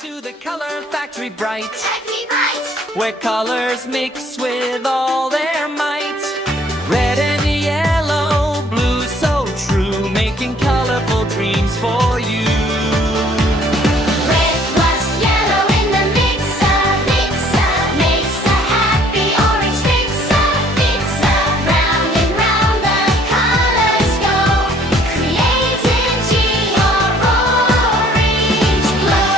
to the color factory bright, where colors mix with all their might. Red and yellow, blue so true, making colorful dreams for you. Red plus yellow in the mix-up makes a happy orange fix-up. Round and round the colors go, creating your orange glow.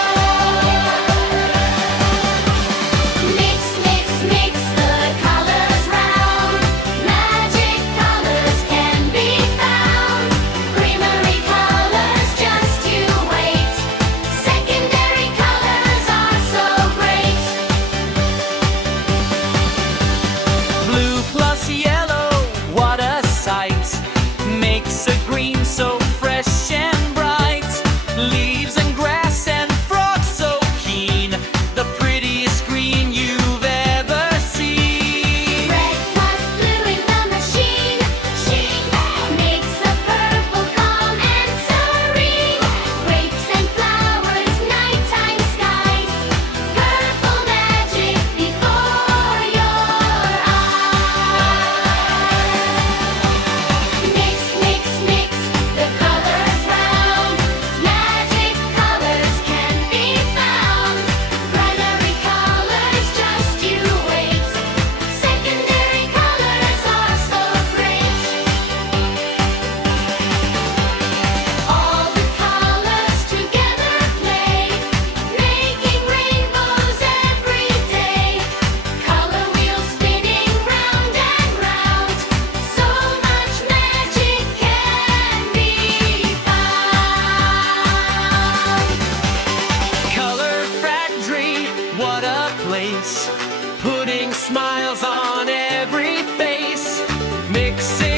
Mix, mix, mix the colors round. Magic colors can be found. Creamery colors, just you wait. Secondary colors are so great. Blue plus yellow, what a sight, makes a green so fresh and bright. Leaves and grass and frogs so keen, the prettiest green you've ever seen. Red plus blue in the machine makes a purple calm and serene. Grapes and flowers, nighttime skies, purple magic before your eyes. Mix, mix, mix the colors round. Magic colors can be found. Primary colors, just you wait. Secondary colors are so great. All the colors together play, making rainbows every day. Color wheels spinning round and round, so much magic can be found. Color factory, what a place, putting smiles on every face, mixing